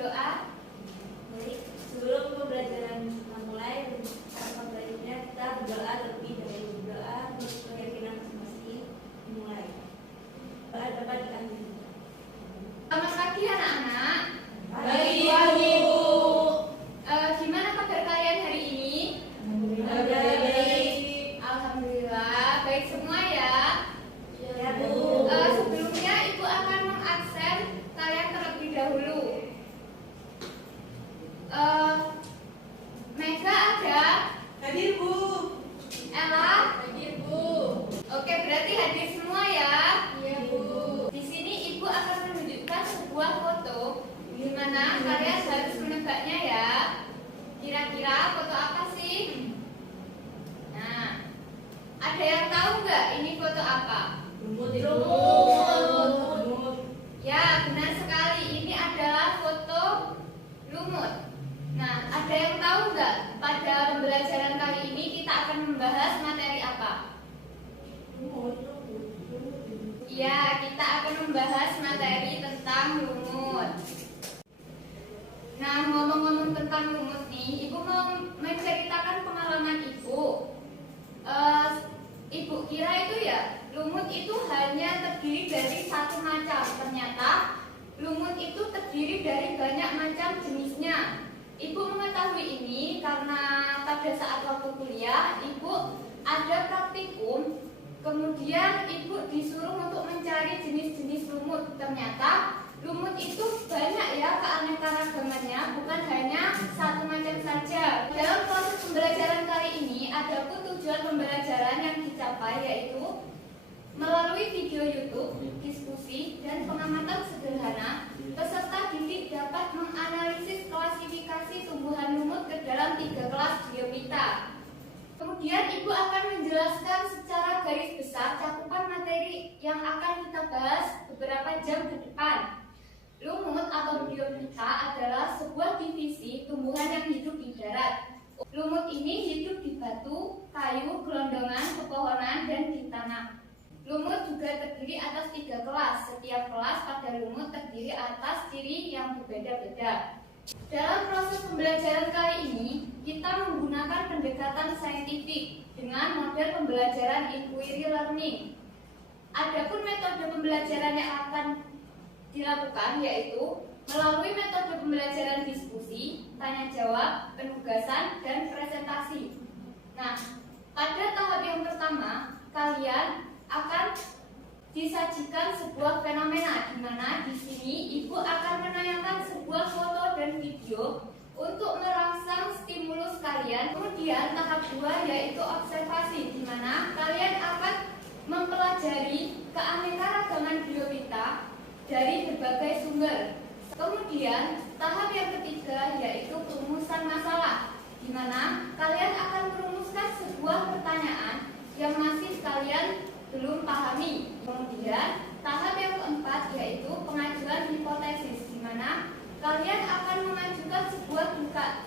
berdoa? Baik, sebelum pembelajaran memulai, selanjutnya kita berdoa lebih dari berdoa untuk keyakinan masing-masing dimulai. Doa dapat diambil. Selamat pagi anak-anak. Pagi, Ibu. Gimana kabar kalian hari ini? baik. Alhamdulillah, baik semua ya. Ya, Bu. Sebelumnya Ibu akan mengabsen kalian terlebih dahulu. Mega ada? Hadir, Bu. Ella? Hadir, Bu. Oke, berarti hadir semua ya? Iya, Bu. Di sini Ibu akan menunjukkan sebuah foto di mana kalian harus menebaknya ya. Kira-kira foto apa sih? Nah, ada yang tahu nggak ini foto apa? Lumut. Ya, benar sekali. Ini adalah foto lumut. Nah, ada yang tahu nggak pada pembelajaran kali ini kita akan membahas materi apa? Ya, kita akan membahas materi tentang lumut. Nah, ngomong-ngomong tentang lumut nih, Ibu mau menceritakan pengalaman Ibu. Ibu kira itu ya, lumut itu hanya terdiri dari satu macam. Ternyata lumut itu terdiri dari banyak macam jenisnya. Ibu mengetahui ini karena pada saat waktu kuliah, Ibu ada praktikum. Kemudian Ibu disuruh untuk mencari jenis-jenis lumut. Ternyata lumut itu banyak ya keanekaragamannya, bukan hanya satu macam saja. Dalam proses pembelajaran kali ini, ada pun tujuan pembelajaran yang dicapai yaitu melalui video YouTube, diskusi, dan pengamatan sederhana, peserta didik dapat menganalisis klasifikasi tumbuhan lumut ke dalam 3 kelas biopita. Kemudian Ibu akan menjelaskan secara garis besar cakupan materi yang akan kita bahas beberapa jam ke depan. Lumut atau biopita adalah sebuah divisi tumbuhan yang hidup di darat. Lumut ini hidup di batu, kayu, gelondongan, pepohonan, dan di tanah. Lumut juga terdiri atas 3 kelas. Setiap kelas pada lumut terdiri atas ciri yang berbeda-beda. Dalam proses pembelajaran kali ini, kita menggunakan pendekatan saintifik dengan model pembelajaran inquiry learning. Adapun metode pembelajaran yang akan dilakukan yaitu melalui metode pembelajaran diskusi, tanya jawab, penugasan, dan presentasi. Nah, pada tahap yang pertama, kalian akan disajikan sebuah fenomena di mana di sini Ibu akan menayangkan sebuah foto dan video untuk merangsang stimulus kalian. Kemudian tahap 2 yaitu observasi di mana kalian akan mempelajari keanekaragaman biopita dari berbagai sumber. Kemudian tahap yang ketiga yaitu perumusan masalah di mana kalian akan merumuskan sebuah pertanyaan yang masih kalian belum pahami. Kemudian tahap yang keempat yaitu pengajuan hipotesis di mana kalian akan mengajukan sebuah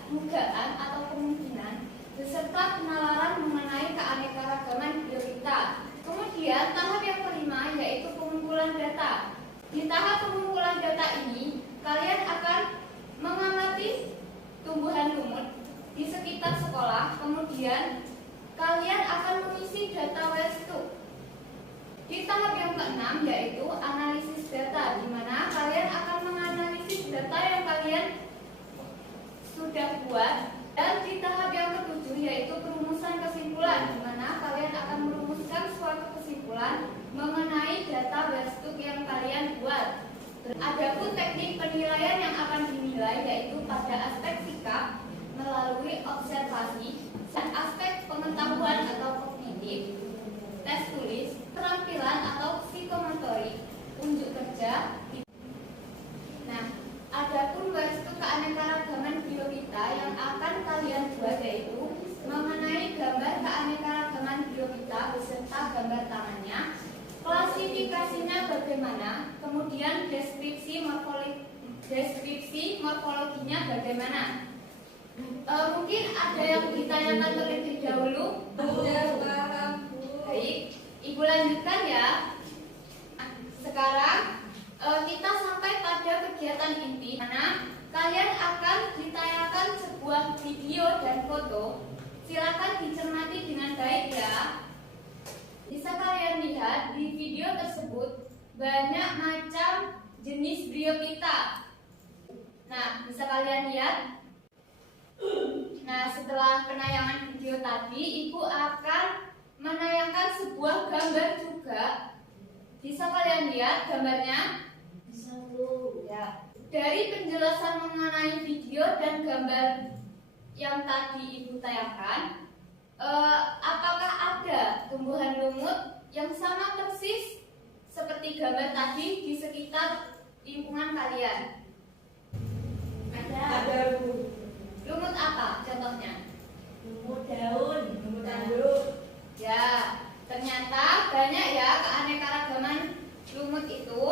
dugaan atau kemungkinan beserta penalaran mengenai keanekaragaman biopita. Kemudian tahap yang kelima yaitu pengumpulan data. Di tahap pengumpulan data ini kalian akan mengamati tumbuhan lumut di sekitar sekolah. Kemudian kalian akan mengisi data webstock. Di tahap yang keenam yaitu analisis data, di mana kalian akan menganalisis data yang kalian sudah buat. Dan di tahap yang ketujuh yaitu perumusan kesimpulan, di mana kalian akan merumuskan suatu kesimpulan mengenai data webstock yang kalian buat. Adapun teknik penilaian yang akan dinilai yaitu pada aspek sikap melalui observasi dan aspek pengetahuan atau kognitif, tes tulis, keterampilan atau psikomotorik, unjuk kerja. Nah, adapun webstock keanekaragaman biopita yang akan kalian buat yaitu mengenai gambar keanekaragaman biopita beserta gambar tangannya, klasifikasinya bagaimana, kemudian deskripsi morfologinya bagaimana. Mungkin ada yang ditanyakan terlebih dahulu. Baik, Ibu lanjutkan ya. Sekarang kita sampai pada kegiatan inti, mana kalian akan ditayangkan sebuah video dan foto. Silakan dicermati dengan baik ya. Bisa kalian lihat di video tersebut banyak macam jenis bryophyta. Nah, bisa kalian lihat. Nah, setelah penayangan video tadi, Ibu akan menayangkan sebuah gambar juga. Bisa kalian lihat gambarnya? Bisa, Bu. Ya. Dari penjelasan mengenai video dan gambar yang tadi Ibu tayangkan, apakah ada tumbuhan lumut yang sama persis seperti gambar tadi di sekitar lingkungan kalian? Ada, Bu. Lumut apa contohnya? Lumut daun, lumut tanduk. Ya, ternyata banyak ya keanekaragaman lumut itu.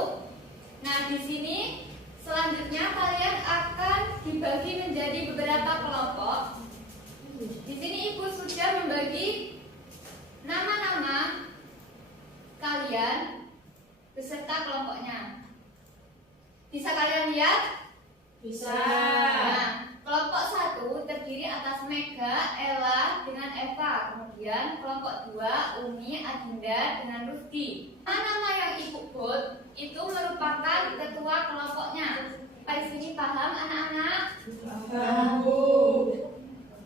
Nah, di sini selanjutnya kalian akan dibagi menjadi beberapa kelompok. Di sini Ibu sudah membagi nama-nama kalian beserta kelompoknya. Bisa kalian lihat? Bisa. Nah, kelompok 1 terdiri atas Mega, Ella dengan Eva. Kemudian kelompok 2 Umi, Adinda dengan Rufdi. Nama yang Ibu bold itu merupakan ketua kelompoknya. Di sini paham anak-anak? Paham, Bu.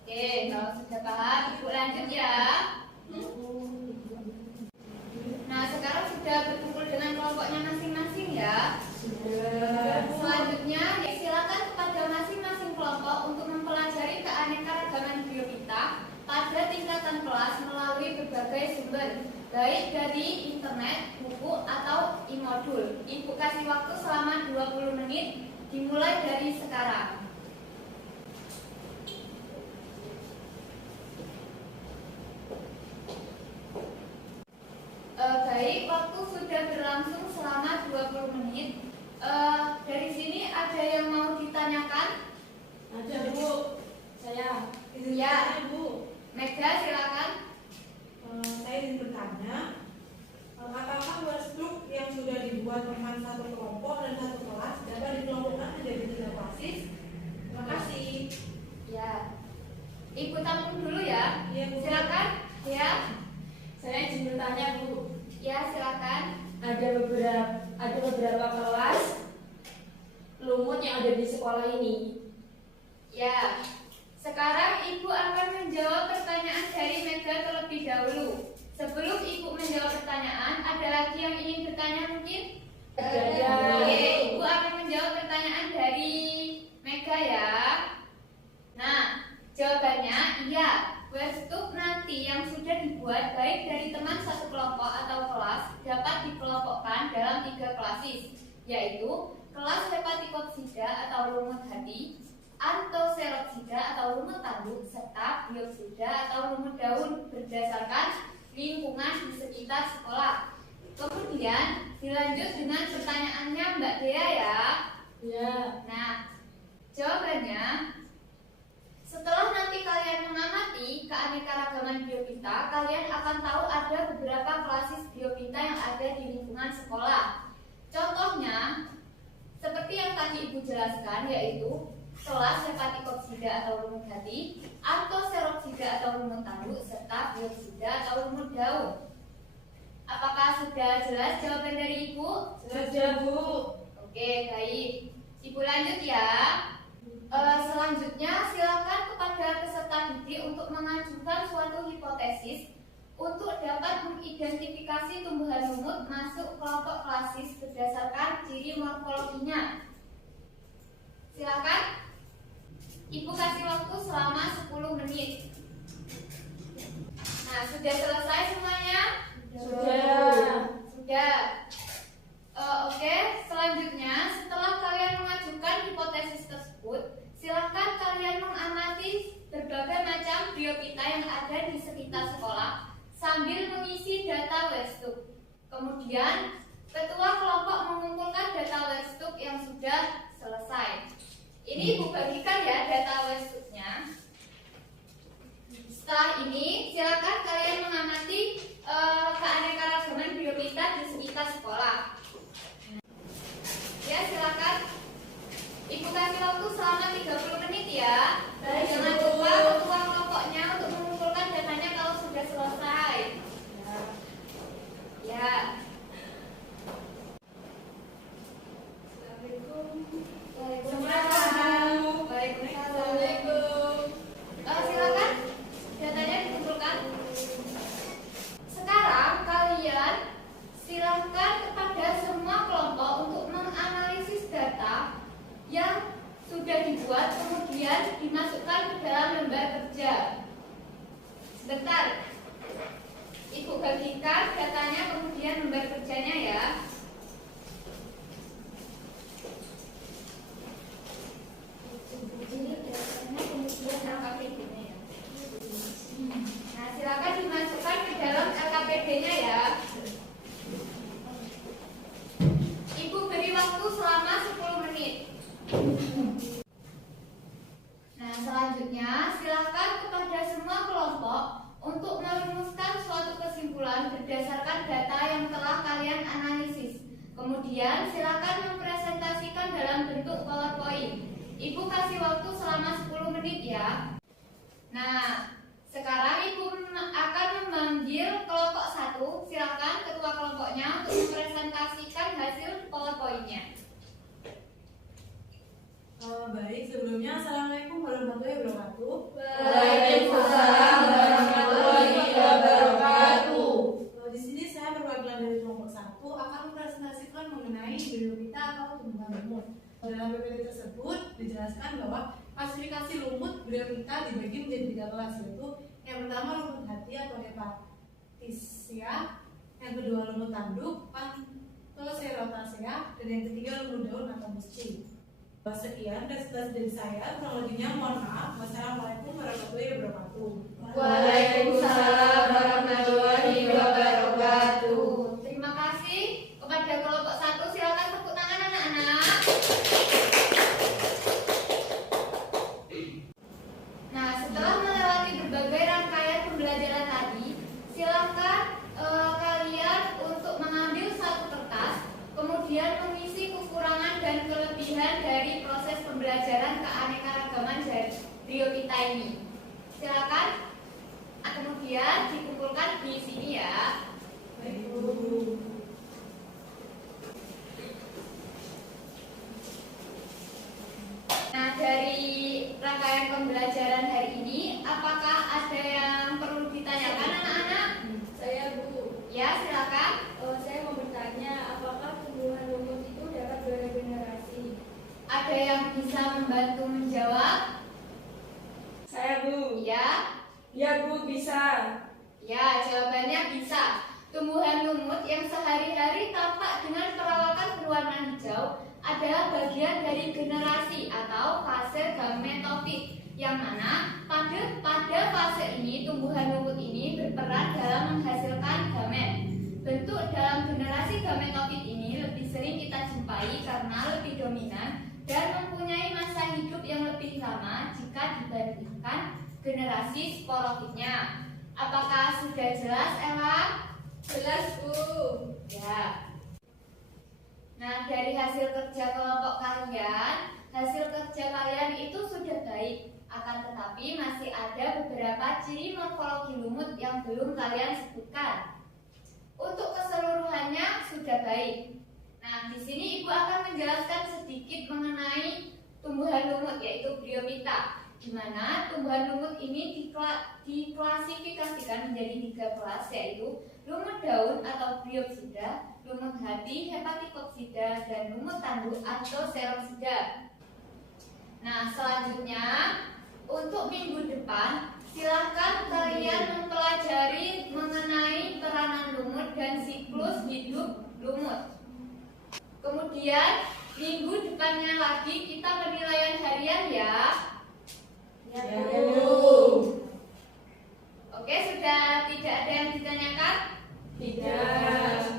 Oke, kalau sudah paham Ibu lanjut ya. Nah, sekarang sudah berkumpul dengan kelompoknya masing-masing ya. Sudah. Selanjutnya, silakan kepada masing-masing kelompok untuk mempelajari keanekaragaman bryophyta pada tingkatan kelas melalui berbagai sumber, baik dari internet, buku, atau e-modul. Ibu kasih waktu selama 20 menit, dimulai dari sekarang. Baik, waktu sudah berlangsung selama 20 menit. Dari sini ada yang mau ditanyakan? Ada, Bu. Saya. Ya. Bu. Mega, silakan. Saya ingin bertanya, apakah workbook yang sudah dibuat teman satu kelompok dan satu kelas dapat dikelompokkan menjadi 3 klasis? Terima kasih. Ya. Ibu tampung dulu ya. Iya, Bu. Silakan. Ya. Saya izin bertanya, Bu. Ya, silakan. Ada beberapa kelas lumut yang ada di sekolah ini. Ya. Sekarang Ibu akan menjawab pertanyaan dari Mega terlebih dahulu. Sebelum Ibu menjawab pertanyaan, ada lagi yang ingin bertanya mungkin? Ada. Oke, Ibu akan menjawab pertanyaan dari Mega ya. Nah, jawabannya iya. Workbook nanti yang sudah dibuat baik dari teman satu kelompok atau kelas dapat dikelompokkan dalam 3 klasis, yaitu kelas hepatikoksida atau lumut hati, anthoceroxida atau lumut tanduk, serta bioksida atau lumut daun berdasarkan lingkungan di sekitar sekolah. Kemudian dilanjut dengan pertanyaannya Mbak Dea ya. Ya. Nah, jawabannya setelah nanti kalian mengamati keanekaragaman bryophyta, kalian akan tahu ada beberapa klasis bryophyta yang ada di lingkungan sekolah. Contohnya, seperti yang tadi Ibu jelaskan, yaitu kelas hepatikoksida atau lumut hati, anthoceroxida atau lumut tanduk, serta bioksida atau lumut daun. Apakah sudah jelas jawaban dari Ibu? Sudah, Bu. Oke, baik. Ibu lanjut ya. Selanjutnya silakan kepada peserta didik untuk mengajukan suatu hipotesis untuk dapat mengidentifikasi tumbuhan lumut masuk kelompok klasis berdasarkan ciri morfologinya. Silakan. Ibu kasih waktu selama 10 menit. Nah, sudah selesai semuanya? Sudah. Oke, selanjutnya setelah kalian mengajukan hipotesis tersebut, silakan kalian mengamati berbagai macam bryophyta yang ada di sekitar sekolah sambil mengisi data workbook. Kemudian, ketua kelompok mengumpulkan data workbook yang sudah selesai. Ini Ibu bagikan ya data workbooknya. Setelah ini, silakan kalian mengamati keanekaragaman bryophyta di sekitar sekolah. Ya, silakan. Ibu kasih waktu selama Bentar. Ibu bagikan datanya kemudian lembar kerjanya ya. Nah, silakan dimasukkan ke dalam LKPD-nya ya. Ibu beri waktu selama 10 menit. Nah, selanjutnya silakan kepada semua kelompok untuk merumuskan suatu kesimpulan berdasarkan data yang telah kalian analisis. Kemudian silakan mempresentasikan dalam bentuk PowerPoint. Ibu kasih waktu selama 10 menit ya. Nah, sekarang Ibu akan memanggil kelompok 1. Silakan ketua kelompoknya untuk mempresentasikan hasil PowerPoint-nya. Baik, sebelumnya Assalamualaikum warahmatullahi wabarakatuh. Waalaikumsalam warahmatullahi wabarakatuh. Di sini saya perwakilan dari kelompok 1 akan mempresentasikan mengenai biopita atau tumbuhan lumut. Dalam PPT tersebut dijelaskan bahwa klasifikasi lumut biopita dibagi menjadi 3 kelas, yaitu yang pertama lumut hati atau hepatisia, yang kedua lumut tanduk Panthocerotacea, dan yang ketiga lumut daun atau musci. Sekian presentasi dari saya, kurang lebihnya mohon maaf. Wassalamualaikum warahmatullahi wabarakatuh. Waalaikumsalam warahmatullahi wabarakatuh. Terima kasih kepada kelompok 1. Silakan tepuk tangan anak-anak. Nah, setelah melewati berbagai rangkaian pembelajaran tadi, silakan kalian untuk mengambil satu kertas, kemudian mengisi kekurangan dan kelebihan dari proses pembelajaran keanekaragaman biopita ini. Silakan, kemudian dikumpulkan di sini ya. Baik, Bu. Nah, dari rangkaian pembelajaran hari ini, apakah ada yang perlu ditanyakan anak-anak? Saya Bu. Ya, silakan. Saya mau bertanya, apakah tumbuhan lumut itu dapat beregenerasi? Ada yang bisa membantu menjawab? Saya Bu. Ya. Ya Bu, bisa. Ya, jawabannya bisa. Tumbuhan lumut yang sehari-hari tampak dengan perawatan berwarna hijau adalah bagian dari generasi atau fase gametofit, yang mana pada fase ini tumbuhan lumut ini berperan dalam menghasilkan gamet. Bentuk dalam generasi gametofit ini lebih sering kita jumpai karena lebih dominan dan mempunyai masa hidup yang lebih lama jika dibandingkan generasi sporofitnya. Apakah sudah jelas, Ella? Jelas Bu. Ya. Nah, dari hasil kerja kelompok kalian, hasil kerja kalian itu sudah baik. Akan tetapi masih ada beberapa ciri morfologi lumut yang belum kalian sebutkan. Untuk keseluruhannya sudah baik. Nah, di sini Ibu akan menjelaskan sedikit mengenai tumbuhan lumut, yaitu biopita, di mana tumbuhan lumut ini diklasifikasikan menjadi 3 kelas, yaitu lumut daun atau Bryopsida, lumut hati Hepaticopsida, dan lumut tanduk atau Xeropsida. Nah, selanjutnya untuk minggu depan silakan kalian mempelajari mengenai peranan lumut dan siklus hidup lumut. Kemudian minggu depannya lagi kita penilaian harian ya. Ya Bu. Oke, sudah tidak ada yang ditanyakan? Tidak.